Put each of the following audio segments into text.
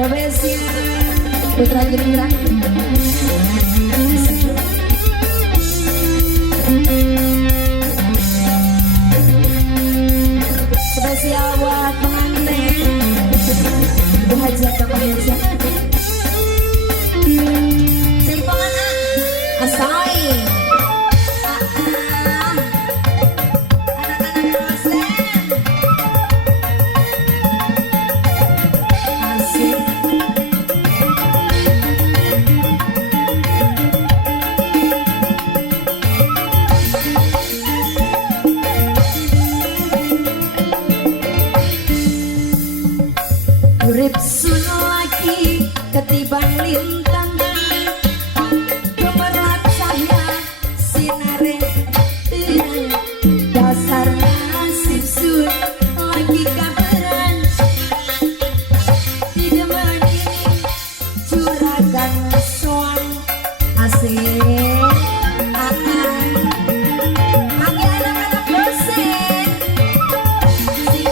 Babesnya Putra Gemilang. Spesial buat pengantin Bu Haji atau Haji Simpangan Asai anak-anak dosen asik. Urip sun lagi ketiban lintang gemerlap cahya sinare dasar nasib sun lagi kabaran didemani juragan soang asik. Pagi anak-anak dosen sing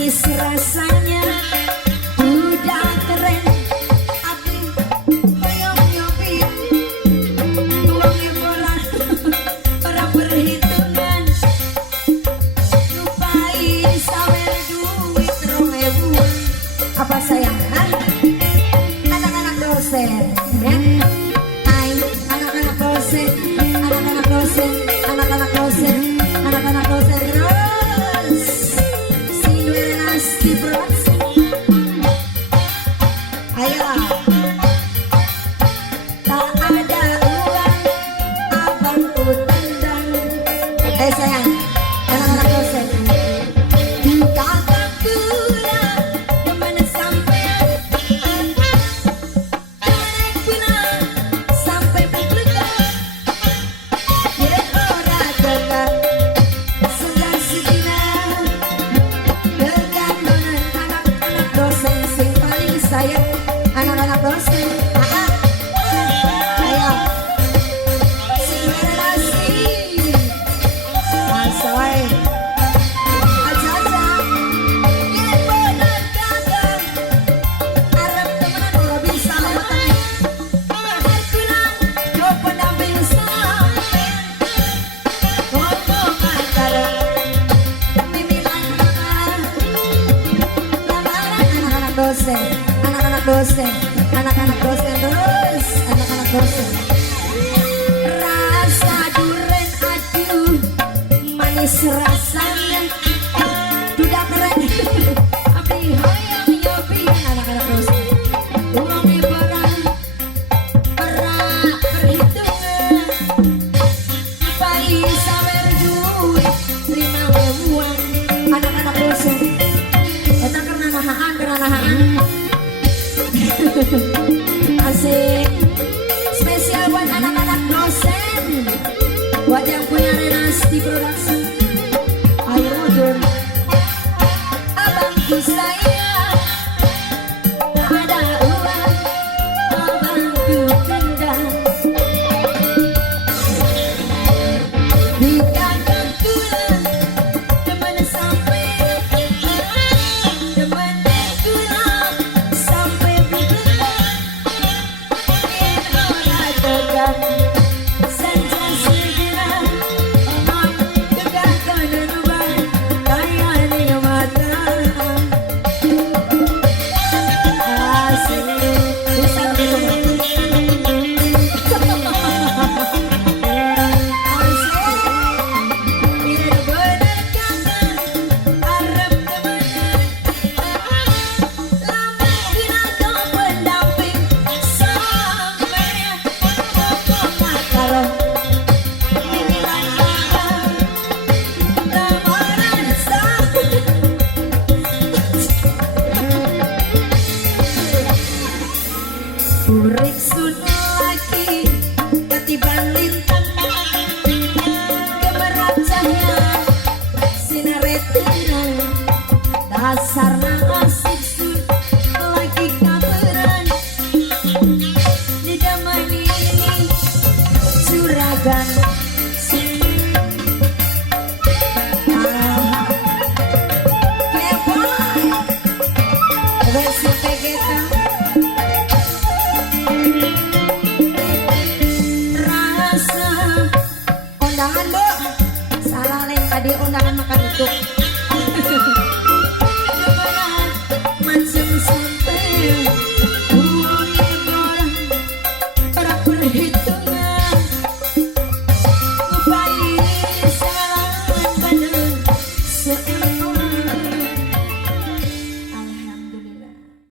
nasi rasanya udah keren api hoyong nyopin uangnya bola orang perhitungan lupain sawer duit rohebuan apa sayang anak-anak dosen ya hai anak-anak dosen anak-anak dosen anak-anak dosen anak-anak dosen terus di produksi. Ayo tak ada uang abang ku tendang. Sayang anak-anak dosen kakak pula kemana sampai kemana pula sampai berkeluar kira orang dengar sudah sedina dosen sing paling sayang anak-anak dosen. Ayo sing relasi asai aja-aja ini benar kagak arep temenan ora bisa matane pulang yo pendamping sampean ngomong antara pimpinan dosen, anak-anak dosen, anak-anak dosen terus, anak-anak dosen. Rasa duren aduh, manis rasanya, udah keren. Api hoyong nyobian anak-anak dosen. Uangnya barang, perhitungan, bayi sawer duit, terima uang, anak-anak dosen. Eta karena nahaan asik spesial buat anak-anak dosen buat yang punya Renasti Produksi. Ayo mudun abangku sayang tak ada uang abangku tendang di kandang tulang kemana sampai urip sun lagi ketiban lintang gemerlap cahya sinare terang dasar nasib sun lagi kabaran di damani juragan Ayu